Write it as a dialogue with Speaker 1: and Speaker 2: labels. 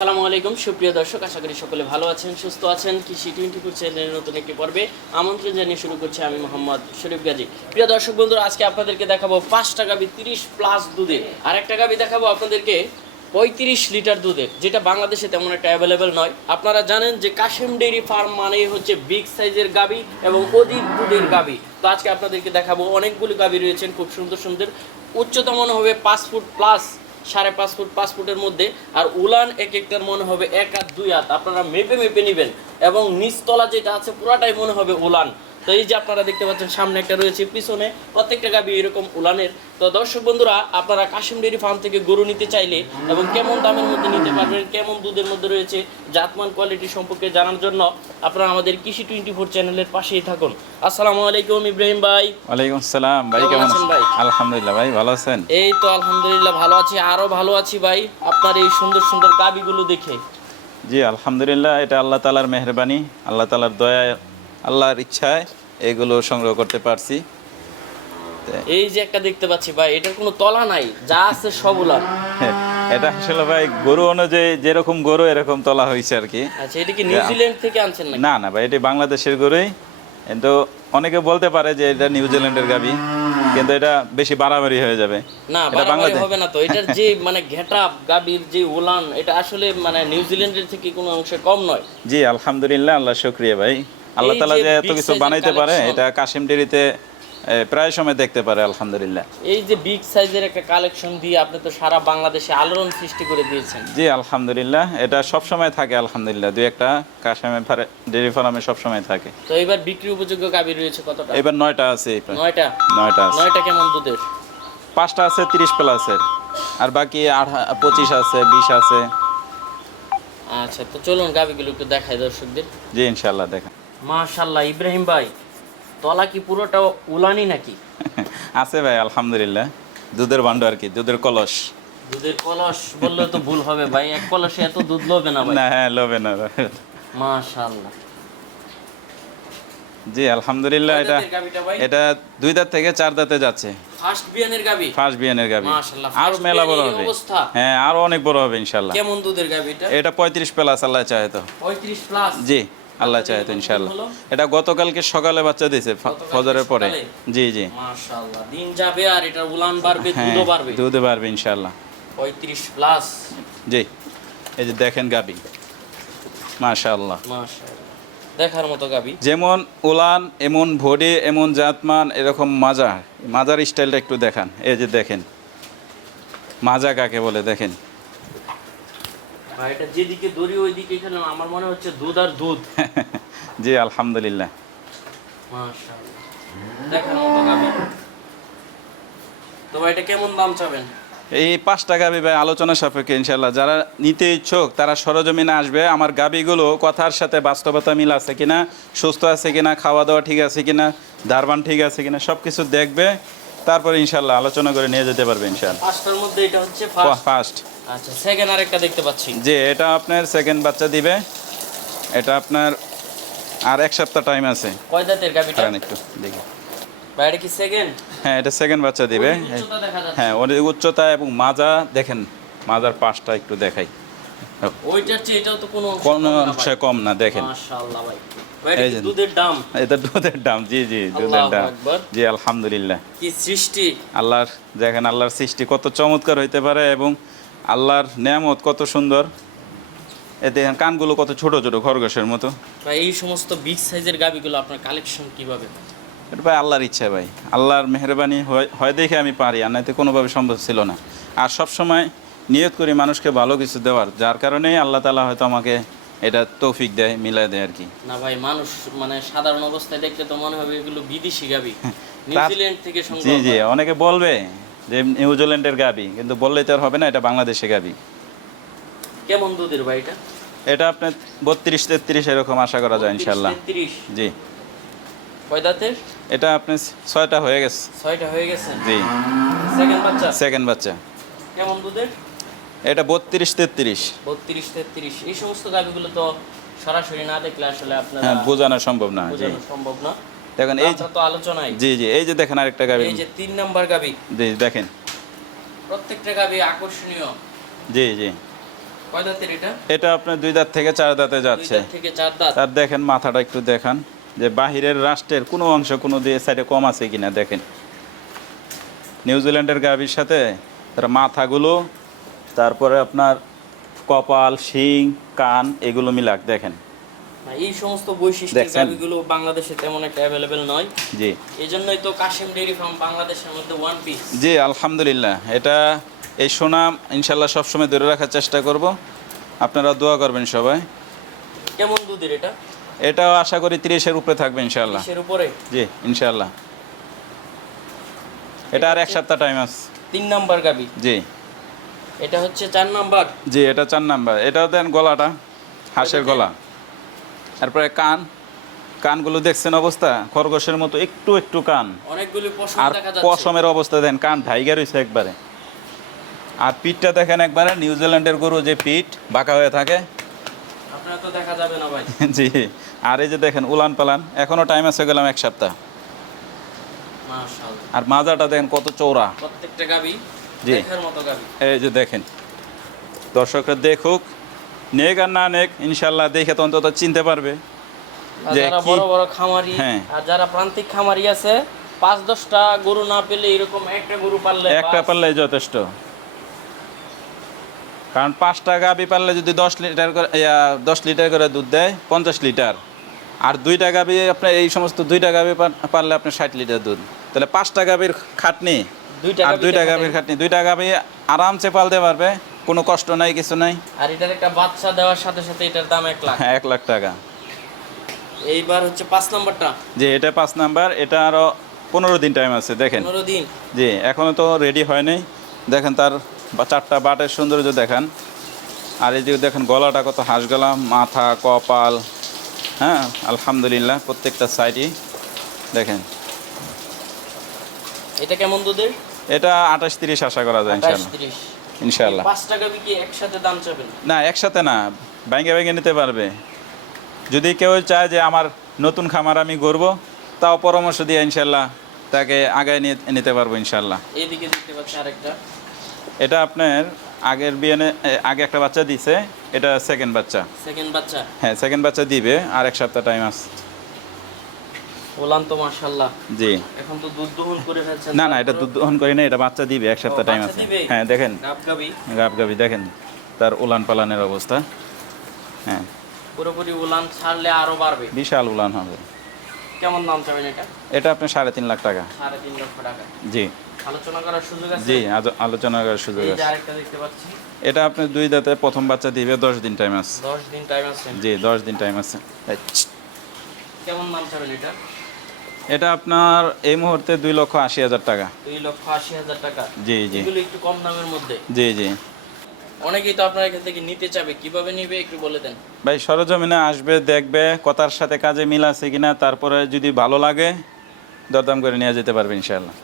Speaker 1: আসসালামু আলাইকুম। সুপ্রিয় দর্শক, আশা করি সকলে ভালো আছেন, সুস্থ আছেন। কৃষি টোয়েন্টি ফোর চ্যানেলের নতুন একটি পর্বে আমন্ত্রণ জানিয়ে শুরু করছি আমি মোহাম্মদ শরীফ গাজী। প্রিয় দর্শক বন্ধুরা, আজকে আপনাদেরকে দেখাবো পাঁচ টাকা বি তিরিশ প্লাস দুধে আর এক টাকা বি দেখাবো আপনাদেরকে পঁয়ত্রিশ লিটার দুধের, যেটা বাংলাদেশে তেমন একটা অ্যাভেলেবেল নয়। আপনারা জানেন যে কাশেম ডেইরি ফার্ম মানেই হচ্ছে বিগ সাইজের গাবি এবং অধিক দুধের গাবি। তো আজকে আপনাদেরকে দেখাবো অনেকগুলো গাবি রয়েছেন, খুব সুন্দর সুন্দর। উচ্চতা মনে হবে পাঁচ ফুট প্লাস সাড়ে পাঁচ ফুট, পাঁচ ফুটের মধ্যে। আর উলান এক একটার মনে হবে এক আর দুই হাত। আপনারা মেপে মেপে নেবেন। এবং নিচতলা যেটা আছে, পুরাটাই মনে হবে উলান। তো এই যে আপনারা দেখতে পাচ্ছেন সামনে একটা রয়েছে পিছনে প্রত্যেকটা গাবি এরকম উলানের। তো দর্শক বন্ধুরা আপনারা কাশিম ডেয়ারি ফার্ম থেকে গরু নিতে চাইলে এবং কেমন দামের মধ্যে নিতে পারবেন কেমন দুধের মধ্যে রয়েছে জাতমান কোয়ালিটি সম্পর্কে জানার জন্য আপনারা আমাদের কৃষি টোয়েন্টি ফোর চ্যানেলের পাশেই থাকুন। আসসালামু আলাইকুম ইব্রাহিম ভাই।
Speaker 2: ওয়ালাইকুম আসসালাম ভাই
Speaker 1: কেমন আছেন ভাই?
Speaker 2: আলহামদুলিল্লাহ ভাই ভালো আছেন?
Speaker 1: এই তো আলহামদুলিল্লাহ ভালো আছি। আরও ভালো আছি ভাই আপনার এই সুন্দর সুন্দর গাবিগুলো দেখে।
Speaker 2: জি আলহামদুলিল্লাহ এটা আল্লাহ তালার মেহরবানি আল্লাহ তালার দয়ায় আল্লাহর ইচ্ছায় এগুলো সংগ্রহ করতে পারছি।
Speaker 1: এই যে একটা দেখতে পাচ্ছি ভাই এটার কোনো তলা নাই যা আছে সব উলান
Speaker 2: হ্যাঁ, এটা আসলে ভাই গরু অনুযায়ী যেরকম গরু এরকম তলা হয়েছে আর কি।
Speaker 1: আচ্ছা এটা কি নিউজিল্যান্ড থেকে আনছেন নাকি?
Speaker 2: না না ভাই এটি বাংলাদেশের গরুই। কিন্তু অনেকে বলতে পারে যে এটা নিউজিল্যান্ডের গাবি কিন্তু এটা বেশি বাড়াবাড়ি হয়ে যাবে।
Speaker 1: না বাড়াবাড়ি
Speaker 2: বাংলাদেশ।
Speaker 1: হবে না তো এটার যে মানে ঘেটাপ গাবির যে উলান এটা আসলে মানে নিউজিল্যান্ডের থেকে কোনো অংশে কম নয়।
Speaker 2: জি আলহামদুলিল্লাহ আল্লাহ শুক্রিয়া ভাই। আল্লাহ তালা
Speaker 1: যে
Speaker 2: এত কিছু বানাইতে পারে এটা কাশিম ডেরিতে প্রায় সময় দেখতে পারে আলহামদুলিল্লাহ।
Speaker 1: এই যে বিগ সাইজের একটা কালেকশন দিয়ে আপনি তো সারা বাংলাদেশে আলোড়ন সৃষ্টি করে দিয়েছেন।
Speaker 2: জি আলহামদুলিল্লাহ এটা সব সময় থাকে আলহামদুলিল্লাহ। দুই একটা কাশিমের ফারে ডেরি ফার্মে সব সময় থাকে।
Speaker 1: তো এবার বিক্রি উপযোগ্য গাবি রয়েছে কতটা?
Speaker 2: এবার নয়টা আছে।
Speaker 1: নয়টা?
Speaker 2: নয়টা আছে।
Speaker 1: নয়টা কেমন দুধের?
Speaker 2: পাঁচটা আছে তিরিশ প্লাসের। আর বাকি পঁচিশ আছে বিশ আছে।
Speaker 1: আচ্ছা তো চলুন গাবিগুলো একটু দেখাই দর্শকদের।
Speaker 2: জি ইনশাল্লাহ দেখা
Speaker 1: মাশাল্লাহ ইব্রাহিম ভাই তলা কি পুরোটা উলানি নাকি?
Speaker 2: আছে ভাই আলহামদুলিল্লাহ। দুধের ভাণ্ড আর কি? দুধের কলস।
Speaker 1: দুধের কলস বললে তো ভুল হবে ভাই। এক কলসে এত দুধ লোবে না ভাই?
Speaker 2: না হ্যাঁ লোবে না
Speaker 1: মাশাল্লাহ
Speaker 2: জি আলহামদুলিল্লাহ এটা? এটা দুই দাঁত থেকে চার দাঁতে যাচ্ছে।
Speaker 1: ফার্স্ট বিয়ানের গাবি
Speaker 2: ফার্স্ট বিয়ানের গাবি
Speaker 1: মাশাআল্লাহ, আরও
Speaker 2: মেলা বড় হবে। হ্যাঁ আরও অনেক বড় হবে ইনশাল্লাহ
Speaker 1: কেমন দুধের গাবিটা
Speaker 2: এটা পঁয়ত্রিশ প্লাস আল্লাহ চাহে তো।
Speaker 1: 35 প্লাস
Speaker 2: জি। আল্লাহ চাহে তো ইনশাল্লাহ এটা গতকালকে সকালে বাচ্চা দিয়েছে ফজরের পরে। জি জি।
Speaker 1: মাশাআল্লাহ দিন যাবে আর এটা উলান বাড়বে
Speaker 2: হ্যাঁ
Speaker 1: দুধও বাড়বে।
Speaker 2: দুধে পারবে ইনশাল্লাহ
Speaker 1: 35 প্লাস
Speaker 2: জি এই যে দেখেন গাবি। মাশাআল্লাহ।
Speaker 1: মাশাআল্লাহ দেখার মতো গাবি।
Speaker 2: যেমন উলান এমন ভোডে এমন জাতমান এরকম মাজা। মাজার স্টাইলটা একটু দেখান। এই যে দেখেন। মাজা কাকে বলে দেখেন।
Speaker 1: এটা যেদিকে দড়ি ওইদিকে এখানে আমার মনে হচ্ছে দুধ আর দুধ।
Speaker 2: জি আলহামদুলিল্লাহ।
Speaker 1: মাশাআল্লাহ। দেখার মতো গাবি তো ভাই এটা কেমন দাম চাবেন?
Speaker 2: এই পাঁচটা গাবি ভাই আলোচনা সাপেক্ষে ইনশাল্লাহ যারা নিতে ইচ্ছুক তারা সরজমিনে আসবে। আমার গাবিগুলো কথার সাথে বাস্তবতা মিল আছে কিনা সুস্থ আছে কিনা খাওয়া দাওয়া ঠিক আছে কিনা দারবান ঠিক আছে কিনা সব কিছু দেখবে। তারপরে ইনশাল্লাহ আলোচনা করে নিয়ে যেতে পারবে ইনশাল্লাহ
Speaker 1: পাঁচটার মধ্যে এটা হচ্ছে ফার্স্ট আচ্ছা সেকেন্ড আরেকটা দেখতে পাচ্ছি।
Speaker 2: যে এটা আপনার সেকেন্ড বাচ্চা দিবে। এটা আপনার আর এক সপ্তাহ টাইম আছে।
Speaker 1: কয় দাঁতের গাবিটা
Speaker 2: একটু দেখি।
Speaker 1: ভাই কি সেকেন্ড
Speaker 2: হ্যাঁ এটা সেকেন্ড বাচ্চা দিবে। হ্যাঁ ওর উচ্চতা এবং মাজা দেখেন মাজার পাশটা একটু দেখাই।
Speaker 1: ওইটার চেয়ে এটাও তো কোনো অংশে কম না
Speaker 2: দেখেন।
Speaker 1: মাশাআল্লাহ ভাই।
Speaker 2: এই যে-
Speaker 1: দুধের দাম?
Speaker 2: এটা দুধের দাম জি জি দুধের দাম। জি আলহামদুলিল্লাহ।
Speaker 1: কি সৃষ্টি?
Speaker 2: আল্লাহর দেখেন আল্লাহর সৃষ্টি কত চমৎকার হইতে পারে এবং আল্লাহর নিয়ামত কত সুন্দর। এ দেখেন কানগুলো কত ছোট ছোট খরগোশের মতো।
Speaker 1: ভাই এই সমস্ত বিগ সাইজের গাবিগুলো আপনার কালেকশন কীভাবে?
Speaker 2: এটা ভাই আল্লাহর ইচ্ছা ভাই। আল্লাহর মেহরবানি হয়- হয় দেখে আমি পারি আর নাইতে কোনোভাবে সম্ভব ছিল না। আর সব সময় নিয়ত করি মানুষকে ভালো কিছু দেওয়ার যার কারণেই আল্লাহ তালা হয়তো আমাকে এটা তৌফিক দেয় মিলাই দেয় আর কি।
Speaker 1: না ভাই মানুষ মানে সাধারণ অবস্থায় দেখলে তো মনে হবে এগুলো বিদেশি গাবি। নিউজিল্যান্ড থেকে
Speaker 2: জি জি অনেকে বলবে যে নিউজিল্যান্ডের গাবি কিন্তু বললেই তো আর হবে না এটা বাংলাদেশে গাবি।
Speaker 1: কেমন দুধের ভাই এটা?
Speaker 2: এটা আপনার বত্রিশ তেত্রিশ এরকম আশা করা যায় ইনশাল্লাহ
Speaker 1: 30
Speaker 2: জি।
Speaker 1: কয় দাঁতের?
Speaker 2: এটা আপনার ছয়টা হয়ে গেছে।
Speaker 1: ছয়টা হয়ে গেছে?
Speaker 2: জি।
Speaker 1: সেকেন্ড বাচ্চা?
Speaker 2: সেকেন্ড বাচ্চা।
Speaker 1: কেমন দুধের?
Speaker 2: এটা বত্রিশ তেত্রিশ।
Speaker 1: বত্রিশ তেত্রিশ। এই সমস্ত গাবিগুলো তো সরাসরি না দেখলে আসলে আপনার
Speaker 2: হ্যাঁ বোঝানো সম্ভব না
Speaker 1: বোঝানো সম্ভব না।
Speaker 2: দেখেন এই
Speaker 1: তো আলোচনায়।
Speaker 2: জি জি এই যে দেখেন আরেকটা গাবি।
Speaker 1: এই যে তিন নাম্বার গাবি।
Speaker 2: জি দেখেন।
Speaker 1: প্রত্যেকটা গাবি আকর্ষণীয়।
Speaker 2: জি জি।
Speaker 1: কয় দাঁতের এটা?
Speaker 2: এটা আপনার দুই দাঁত থেকে চার দাঁতে যাচ্ছে।
Speaker 1: থেকে চার দাঁত।
Speaker 2: তার দেখেন মাথাটা একটু দেখান যে বাহিরের রাষ্ট্রের কোনো অংশ কোনো দিয়ে সাইডে কম আছে কিনা দেখেন। নিউজিল্যান্ডের গাভীর সাথে তার মাথাগুলো তারপরে আপনার কপাল শিং কান এগুলো মিলাক দেখেন।
Speaker 1: এই সমস্ত বৈশিষ্ট্যের গাভিগুলো বাংলাদেশে তেমন একটা অ্যাভেলেবেল নয়।
Speaker 2: জি।
Speaker 1: এই জন্যই তো কাশিম ডেইরি ফার্ম বাংলাদেশের মধ্যে ওয়ান পিস
Speaker 2: জি আলহামদুলিল্লাহ। এটা এই সুনাম ইনশাল্লাহ সবসময় ধরে রাখার চেষ্টা করব। আপনারা দোয়া করবেন সবাই।
Speaker 1: কেমন দুধের এটা?
Speaker 2: এটাও আশা করি তিরিশের উপরে থাকবে ইনশাল্লাহ
Speaker 1: উপরে?
Speaker 2: জি ইনশাল্লাহ এটা আর এক সপ্তাহ টাইম আছে।
Speaker 1: তিন নাম্বার গাবি।
Speaker 2: জি।
Speaker 1: এটা হচ্ছে চার নাম্বার।
Speaker 2: জি এটা চার নাম্বার। এটাও দেন গলাটা হাঁসের গলা। তারপরে কান। কানগুলো দেখছেন অবস্থা? খরগোশের মতো একটু একটু কান।
Speaker 1: অনেকগুলি পশম
Speaker 2: আর
Speaker 1: দেখা যাচ্ছে।
Speaker 2: পশমের অবস্থা দেন কান ঢাইগা রয়েছে একবারে। আর পিঠটা দেখেন একবারে নিউজিল্যান্ডের গরু যে পিঠ বাঁকা হয়ে থাকে।
Speaker 1: আপনারা তো দেখা যাবে না ভাই।
Speaker 2: জি আর এই যে দেখেন উলান পালান। এখনও টাইম আছে গেলাম এক সপ্তাহ।
Speaker 1: মাশাআল্লাহ।
Speaker 2: আর মাজাটা দেখেন কত চৌড়া
Speaker 1: প্রত্যেকটা গাবি
Speaker 2: জি। এই যে দেখেন। দর্শকরা দেখুক নেক আর না নেক ইনশাল্লাহ দেখে তো অন্তত চিনতে পারবে
Speaker 1: আর যারা বড় বড় খামারি
Speaker 2: হ্যাঁ।
Speaker 1: আর যারা প্রান্তিক খামারি আছে পাঁচ দশটা গরু না পেলে এরকম একটা গরু পারলে
Speaker 2: একটা পারলে যথেষ্ট। কারণ পাঁচটা পারলে যদি দশ লিটার করে দশ লিটার করে দুধ দেয় পঞ্চাশ লিটার। আর দুইটা গাবি আপনার এই সমস্ত দুইটা পার- পারলে আপনার ষাট লিটার দুধ। তাহলে পাঁচটা গাবির খাটনি আর
Speaker 1: দেখা
Speaker 2: গাবির
Speaker 1: যায়।
Speaker 2: খাটনি। দুইটা গাবি আরামসে পালতে পারবে কোনো কষ্ট নাই কিছু নাই।
Speaker 1: আর এটার একটা বাচ্চা দেওয়ার সাথে সাথে এটার দাম এক লাখ।
Speaker 2: হ্যাঁ এক লাখ টাকা।
Speaker 1: এইবার হচ্ছে পাঁচ নম্বরটা।
Speaker 2: যে এটা পাঁচ নাম্বার এটা আরও পনেরো দিন টাইম আছে দেখেন।
Speaker 1: পনেরো দিন।
Speaker 2: জি এখনও তো রেডি হয়নি দেখেন তার চারটা বাটের সৌন্দর্য দেখেন। আর এই যে দেখেন গলাটা কত হাঁস গলা মাথা কপাল। হ্যাঁ আলহামদুলিল্লাহ প্রত্যেকটা সাইডই দেখেন।
Speaker 1: এটা কেমন দুধের?
Speaker 2: এটা আঠাশ তিরিশ আশা করা যায় ইনশাল্লাহ না একসাথে না ব্যাঙ্গে ব্যাঙ্গে নিতে পারবে। যদি কেউ চায় যে আমার নতুন খামার আমি গড়ব তাও পরামর্শ দিয়ে ইনশাল্লাহ তাকে আগায় নিয়ে নিতে পারব ইনশাল্লাহ
Speaker 1: এইদিকে দেখতে পাচ্ছি আরেকটা।
Speaker 2: এটা আপনার আগের বিয়ানে আগে একটা বাচ্চা দিছে এটা সেকেন্ড বাচ্চা।
Speaker 1: সেকেন্ড বাচ্চা?
Speaker 2: হ্যাঁ সেকেন্ড বাচ্চা দিবে আর এক সপ্তাহ টাইম আছে।
Speaker 1: বললাম তো মার্শাল্লাহ
Speaker 2: জি।
Speaker 1: এখন তো দুধ দহন করে ফেলছেন
Speaker 2: না না এটা দুধ দহন করি না এটা বাচ্চা দিবে এক সপ্তাহ টাইম আছে। হ্যাঁ দেখেন।
Speaker 1: গাব গাবি
Speaker 2: দেখেন তার উলান পালানের অবস্থা। হ্যাঁ।
Speaker 1: পুরোপুরি উলান ছাড়লে আরও বাড়বে।
Speaker 2: বিশাল উলান হবে।
Speaker 1: কেমন দাম চাবেন এটা?
Speaker 2: এটা আপনার সাড়ে তিন লাখ টাকা।
Speaker 1: সাড়ে তিন লক্ষ টাকা।
Speaker 2: জি।
Speaker 1: আলোচনা করার সুযোগ আছে?
Speaker 2: জি আলোচনা করার সুযোগ আছে।
Speaker 1: আরেকটা দেখতে পাচ্ছি।
Speaker 2: এটা আপনার দুই দাঁতে প্রথম বাচ্চা দিবে দশ দিন টাইম আছে।
Speaker 1: দশ দিন টাইম আছে।
Speaker 2: জি দশ দিন টাইম আছে।
Speaker 1: কেমন দাম চাবেন এটা?
Speaker 2: এটা আপনার এই মুহূর্তে দুই লক্ষ আশি হাজার টাকা।
Speaker 1: দুই লক্ষ আশি হাজার টাকা।
Speaker 2: জি জি।
Speaker 1: এগুলো একটু কম দামের মধ্যে।
Speaker 2: জি জি।
Speaker 1: অনেকেই তো আপনার এখান থেকে নিতে চাবে। কীভাবে নিবে একটু বলে দেন।
Speaker 2: ভাই সরজমিনে আসবে দেখবে কথার সাথে কাজে মিল আছে কিনা তারপরে যদি ভালো লাগে দরদাম করে নিয়ে যেতে পারবে ইনশাল্লাহ